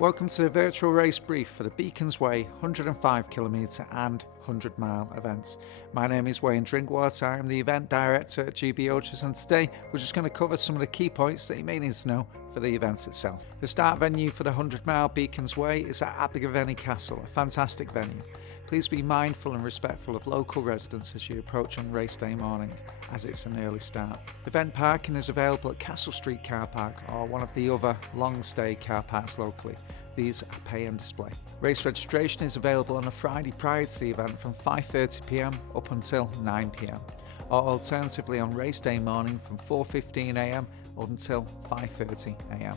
Welcome to the virtual race brief for the Beacons Way 105km and 100-mile event. My name is Wayne Drinkwater. I'm the Event Director at GB Ultras, and today we're just going to cover some of the key points that you may need to know for the event itself. The start venue for the 100-mile Beacons Way is at Abergavenny Castle, a fantastic venue. Please be mindful and respectful of local residents as you approach on race day morning, as it's an early start. Event parking is available at Castle Street Car Park or one of the other long stay car parks locally. These are pay and display. Race registration is available on a Friday prior to the event from 5:30pm up until 9pm, or alternatively on race day morning from 4:15am up until 5:30am.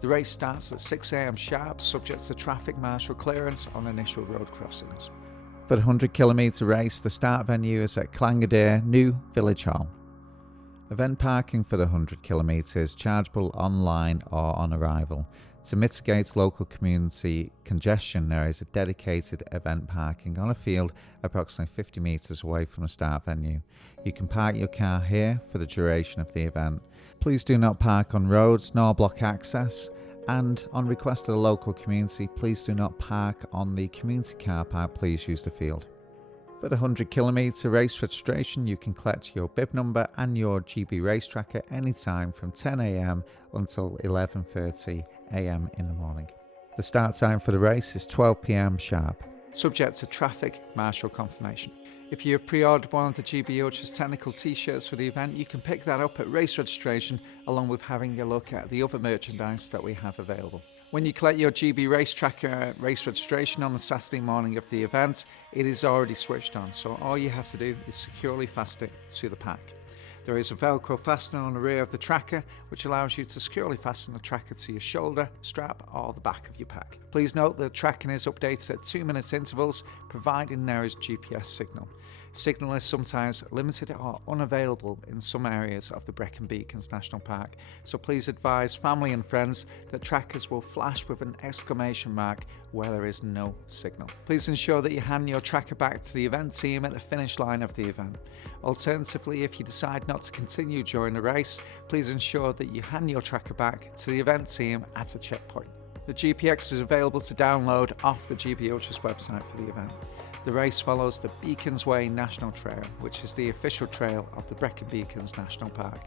The race starts at 6am sharp, subject to traffic marshal clearance on initial road crossings. For the 100km race, the start venue is at Llangader New Village Hall. Event parking for the 100km is chargeable online or on arrival. To mitigate local community congestion, there is a dedicated event parking on a field approximately 50 metres away from the start venue. You can park your car here for the duration of the event. Please do not park on roads nor block access, and on request of the local community, please do not park on the community car park. Please use the field. For the 100km race registration, you can collect your bib number and your GB race tracker anytime from 10am until 11:30am in the morning. The start time for the race is 12pm sharp, subject to traffic marshal confirmation. If you have pre-ordered one of the GB Ultras technical t-shirts for the event, you can pick that up at race registration along with having a look at the other merchandise that we have available. When you collect your GB race tracker at race registration on the Saturday morning of the event, it is already switched on, so all you have to do is securely fasten it to the pack. There is a Velcro fastener on the rear of the tracker, which allows you to securely fasten the tracker to your shoulder, strap, or the back of your pack. Please note that tracking is updated at 2-minute intervals, providing there is GPS signal. Signal is sometimes limited or unavailable in some areas of the Brecon Beacons National Park, so please advise family and friends that trackers will flash with an exclamation mark where there is no signal. Please ensure that you hand your tracker back to the event team at the finish line of the event. Alternatively, if you decide not to continue during the race, please ensure that you hand your tracker back to the event team at a checkpoint. The GPX is available to download off the GB Ultras website for the event. The race follows the Beacons Way National Trail, which is the official trail of the Brecon Beacons National Park.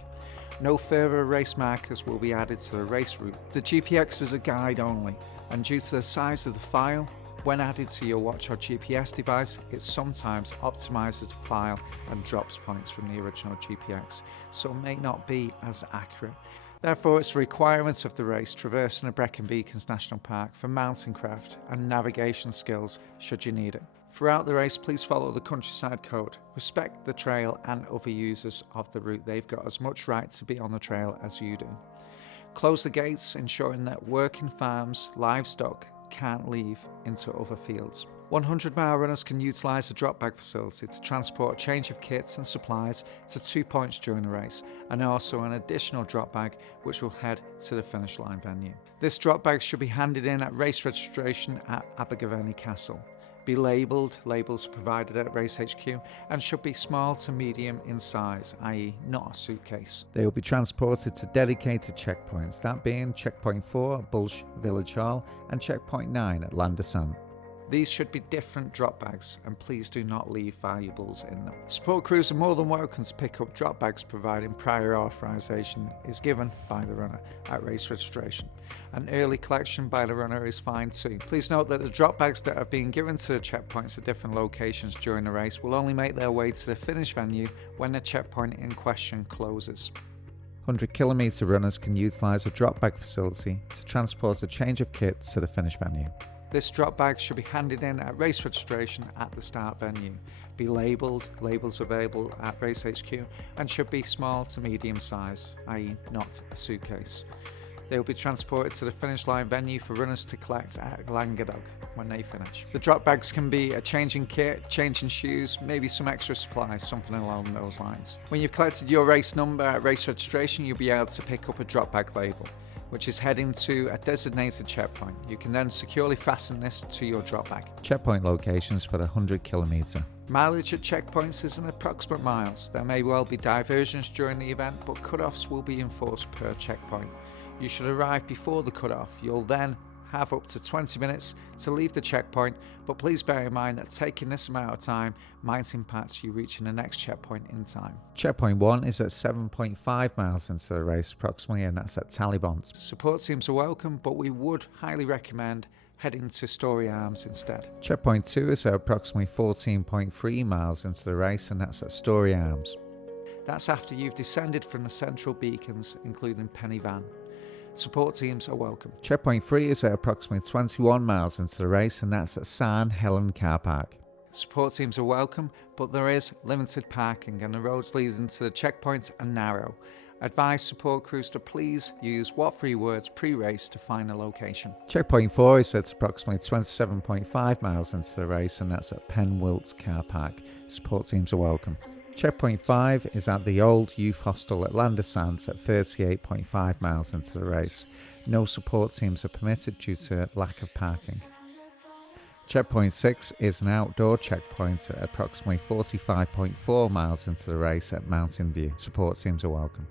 No further race markers will be added to the race route. The GPX is a guide only, and due to the size of the file, when added to your watch or GPS device, it sometimes optimizes the file and drops points from the original GPX, so may not be as accurate. Therefore, it's a requirement of the race traversing the Brecon Beacons National Park for mountain craft and navigation skills should you need it. Throughout the race, please follow the countryside code. Respect the trail and other users of the route. They've got as much right to be on the trail as you do. Close the gates, ensuring that working farms, livestock can't leave into other fields. 100-mile runners can utilise the drop bag facility to transport a change of kits and supplies to 2 points during the race, and also an additional drop bag which will head to the finish line venue. This drop bag should be handed in at race registration at Abergavenny Castle. Be labelled, labels are provided at Race HQ, and should be small to medium in size, i.e. not a suitcase. They will be transported to dedicated checkpoints, that being Checkpoint 4 at Bulsh Village Hall and Checkpoint 9 at Landesant. These should be different drop bags, and please do not leave valuables in them. Support crews are more than welcome to pick up drop bags providing prior authorisation is given by the runner at race registration. An early collection by the runner is fine too. Please note that the drop bags that have been given to the checkpoints at different locations during the race will only make their way to the finish venue when the checkpoint in question closes. 100km runners can utilise a drop bag facility to transport a change of kit to the finish venue. This drop bag should be handed in at race registration at the start venue. Be labelled, labels available at Race HQ, and should be small to medium size, i.e. not a suitcase. They will be transported to the finish line venue for runners to collect at Llangader when they finish. The drop bags can be a changing kit, changing shoes, maybe some extra supplies, something along those lines. When you've collected your race number at race registration, you'll be able to pick up a drop bag label, which is heading to a designated checkpoint. You can then securely fasten this to your drop bag. Checkpoint locations for the 100km. Mileage at checkpoints is in approximate miles. There may well be diversions during the event, but cut-offs will be enforced per checkpoint. You should arrive before the cut-off. You'll then have up to 20 minutes to leave the checkpoint, but please bear in mind that taking this amount of time might impact you reaching the next checkpoint in time. Checkpoint 1 is at 7.5 miles into the race approximately, and that's at Talybont. Support teams are welcome, but we would highly recommend heading to Story Arms instead. Checkpoint 2 is at approximately 14.3 miles into the race, and that's at Story Arms. That's after you've descended from the central beacons, including Penny Van. Support teams are welcome. Checkpoint 3 is at approximately 21 miles into the race, and that's at San Helen Car Park. Support teams are welcome, but there is limited parking and the roads leading to the checkpoints are narrow. Advise support crews to please use what 3 words pre-race to find the location. Checkpoint 4 is at approximately 27.5 miles into the race, and that's at Penwilt Car Park. Support teams are welcome. Checkpoint 5 is at the old youth hostel at Landersand at 38.5 miles into the race. No support teams are permitted due to lack of parking. Checkpoint 6 is an outdoor checkpoint at approximately 45.4 miles into the race at Mountain View. Support teams are welcome.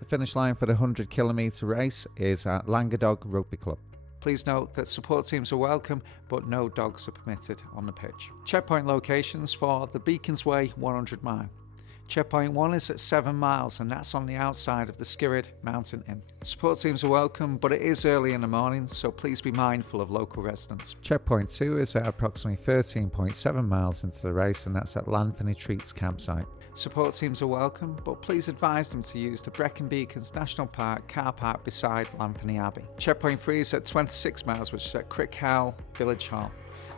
The finish line for the 100 kilometre race is at Languedoc Rugby Club. Please note that support teams are welcome, but no dogs are permitted on the pitch. Checkpoint locations for the Beacons Way 100 mile. Checkpoint 1 is at 7 miles, and that's on the outside of the Skirrid Mountain Inn. Support teams are welcome, but it is early in the morning, so please be mindful of local residents. Checkpoint 2 is at approximately 13.7 miles into the race, and that's at Lanfany Treats campsite. Support teams are welcome, but please advise them to use the Brecon Beacons National Park car park beside Lanfany Abbey. Checkpoint 3 is at 26 miles, which is at Crickhowell Village Hall.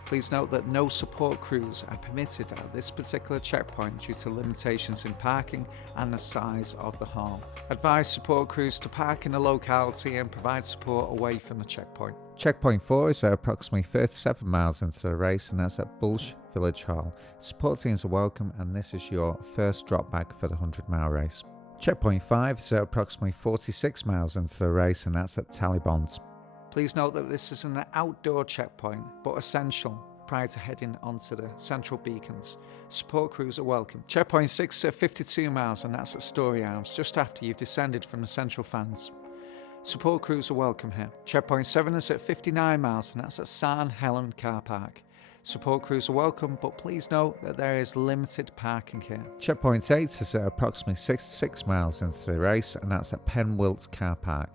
Please note that no support crews are permitted at this particular checkpoint due to limitations in parking and the size of the hall. Advise support crews to park in the locality and provide support away from the checkpoint. Checkpoint 4 is at approximately 37 miles into the race, and that's at Bulsh Village Hall. Support teams are welcome, and this is your first drop bag for the 100 mile race. Checkpoint 5 is at approximately 46 miles into the race, and that's at Talybont. Please note that this is an outdoor checkpoint, but essential prior to heading onto the central beacons. Support crews are welcome. Checkpoint 6 is at 52 miles, and that's at Story Arms, just after you've descended from the central fans. Support crews are welcome here. Checkpoint 7 is at 59 miles, and that's at San Helen Car Park. Support crews are welcome, but please note that there is limited parking here. Checkpoint 8 is at approximately 66 miles into the race, and that's at Penwilt Car Park.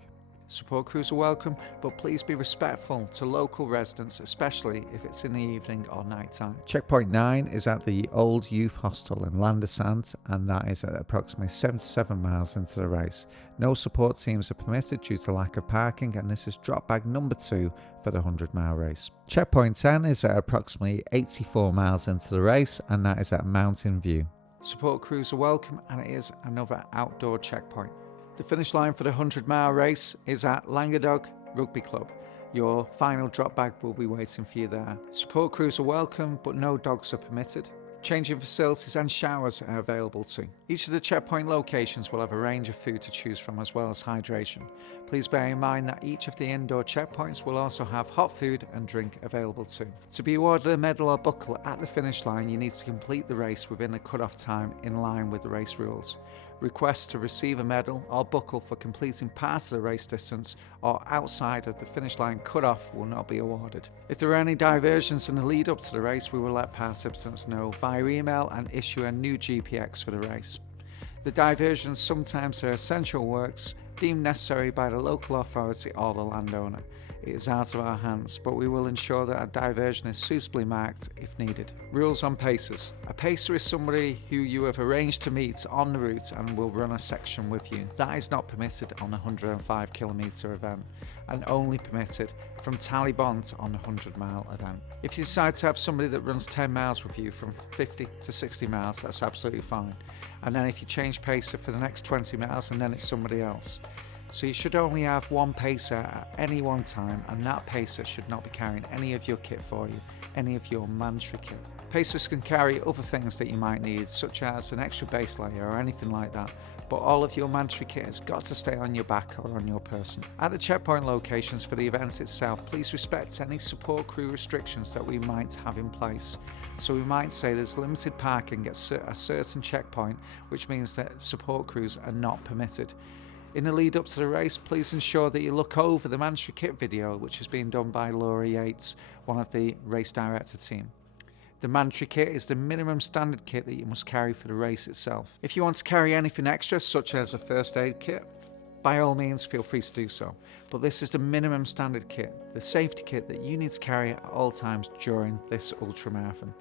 Support crews are welcome, but please be respectful to local residents, especially if it's in the evening or night time. Checkpoint 9 is at the old youth hostel in Landersand, and that is at approximately 77 miles into the race. No support teams are permitted due to lack of parking, and this is drop bag number 2 for the 100 mile race. Checkpoint 10 is at approximately 84 miles into the race, and that is at Mountain View. Support crews are welcome, and it is another outdoor checkpoint. The finish line for the 100 mile race is at Languedoc Rugby Club. Your final drop bag will be waiting for you there. Support crews are welcome, but no dogs are permitted. Changing facilities and showers are available too. Each of the checkpoint locations will have a range of food to choose from, as well as hydration. Please bear in mind that each of the indoor checkpoints will also have hot food and drink available too. To be awarded a medal or buckle at the finish line, you need to complete the race within the cut-off time in line with the race rules. Requests to receive a medal or buckle for completing part of the race distance or outside of the finish line cut-off will not be awarded. If there are any diversions in the lead up to the race, we will let participants know via email and issue a new GPX for the race. The diversions sometimes are essential works deemed necessary by the local authority or the landowner. It is out of our hands, but we will ensure that a diversion is suitably marked if needed. Rules on pacers. A pacer is somebody who you have arranged to meet on the route and will run a section with you. That is not permitted on a 105 kilometre event and only permitted from Talybont on a 100 mile event. If you decide to have somebody that runs 10 miles with you from 50 to 60 miles, that's absolutely fine. And then if you change pacer for the next 20 miles, and then it's somebody else. So you should only have one pacer at any one time, and that pacer should not be carrying any of your kit for you, any of your mandatory kit. Pacers can carry other things that you might need, such as an extra base layer or anything like that, but all of your mandatory kit has got to stay on your back or on your person. At the checkpoint locations for the event itself, please respect any support crew restrictions that we might have in place. So we might say there's limited parking at a certain checkpoint, which means that support crews are not permitted. In the lead up to the race, please ensure that you look over the mandatory kit video, which is being done by Laura Yates, one of the race director team. The mandatory kit is the minimum standard kit that you must carry for the race itself. If you want to carry anything extra, such as a first aid kit, by all means feel free to do so. But this is the minimum standard kit, the safety kit that you need to carry at all times during this ultramarathon.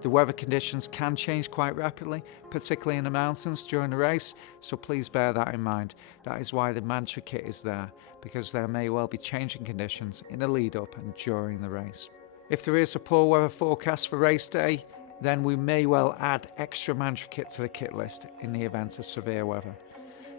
The weather conditions can change quite rapidly, particularly in the mountains during the race, so please bear that in mind. That is why the mandatory kit is there, because there may well be changing conditions in the lead up and during the race. If there is a poor weather forecast for race day, then we may well add extra mandatory kit to the kit list in the event of severe weather.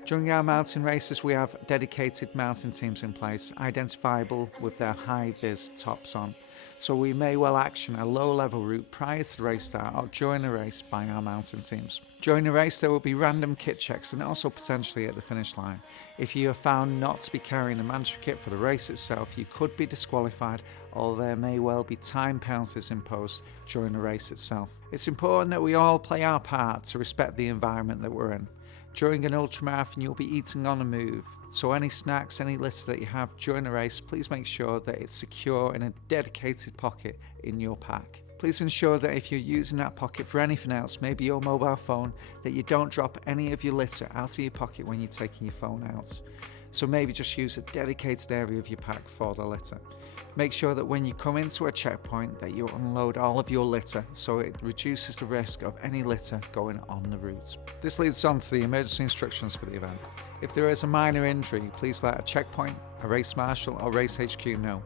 During our mountain races, we have dedicated mountain teams in place, identifiable with their high-vis tops on. So we may well action a low-level route prior to the race start or during the race by our mountain teams. During the race, there will be random kit checks and also potentially at the finish line. If you are found not to be carrying a mandatory kit for the race itself, you could be disqualified, or there may well be time penalties imposed during the race itself. It's important that we all play our part to respect the environment that we're in. During an ultramarathon, you'll be eating on the move, so any snacks, any litter that you have during the race, please make sure that it's secure in a dedicated pocket in your pack. Please ensure that if you're using that pocket for anything else, maybe your mobile phone, that you don't drop any of your litter out of your pocket when you're taking your phone out. So maybe just use a dedicated area of your pack for the litter. Make sure that when you come into a checkpoint that you unload all of your litter so it reduces the risk of any litter going on the route. This leads on to the emergency instructions for the event. If there is a minor injury, please let a checkpoint, a race marshal or race HQ know.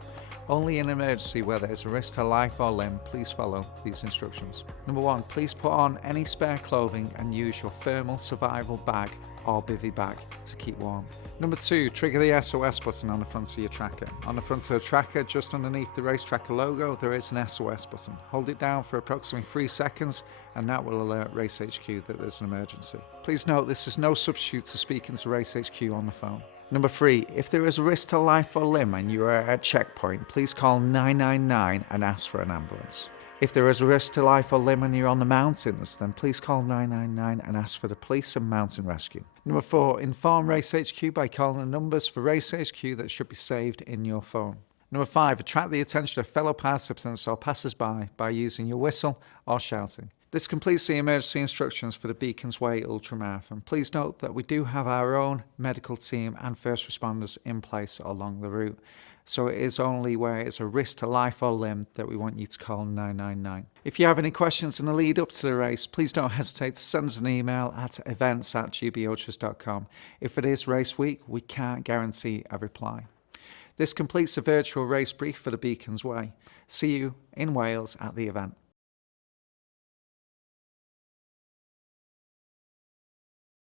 Only in an emergency where there is a risk to life or limb, please follow these instructions. Number 1, please put on any spare clothing and use your thermal survival bag or bivy bag to keep warm. Number 2, trigger the SOS button on the front of your tracker. On the front of the tracker, just underneath the race tracker logo, there is an SOS button. Hold it down for approximately 3 seconds and that will alert Race HQ that there's an emergency. Please note this is no substitute to speaking to Race HQ on the phone. Number 3, if there is a risk to life or limb and you are at a checkpoint, please call 999 and ask for an ambulance. If there is a risk to life or limb and you're on the mountains, then please call 999 and ask for the police and mountain rescue. Number 4, inform Race HQ by calling the numbers for Race HQ that should be saved in your phone. Number 5, attract the attention of fellow participants or passers-by by using your whistle or shouting. This completes the emergency instructions for the Beacons Way Ultramarathon. Please note that we do have our own medical team and first responders in place along the route. So it is only where it's a risk to life or limb that we want you to call 999. If you have any questions in the lead up to the race, please don't hesitate to send us an email at events@gbultras.com. If it is race week, we can't guarantee a reply. This completes the virtual race brief for the Beacons Way. See you in Wales at the event.